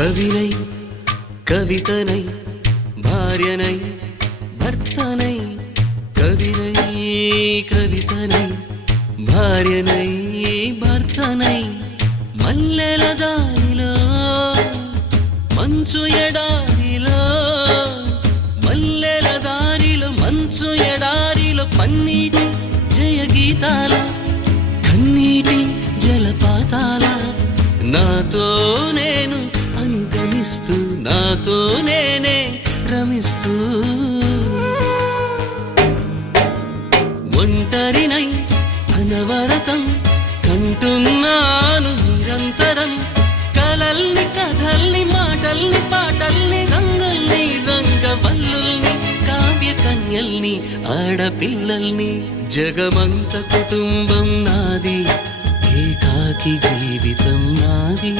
కవినై కవితనై భార్యనై భర్తనై కవినై కవితనై భార్యనై భర్తనై మల్లెల దారిలో మంచు ఎడారిలో మల్లెల దారిలో మంచు ఎడారిలో పన్నీటి జయగీతాల కన్నీటి జలపాతాల నాతో నేను అనుగమిస్తూ నాతో నేనే రమిస్తూ ఒంటరినై అనవరతం కంటున్నాను నిరంతరం కలల్ని కథల్ని మాటల్ని పాటల్ని రంగుల్ని రంగవల్లుల్ని కావ్య కన్యల్ని ఆడపిల్లల్ని జగమంత కుటుంబం నాది ఏకాకి జీవితం నాది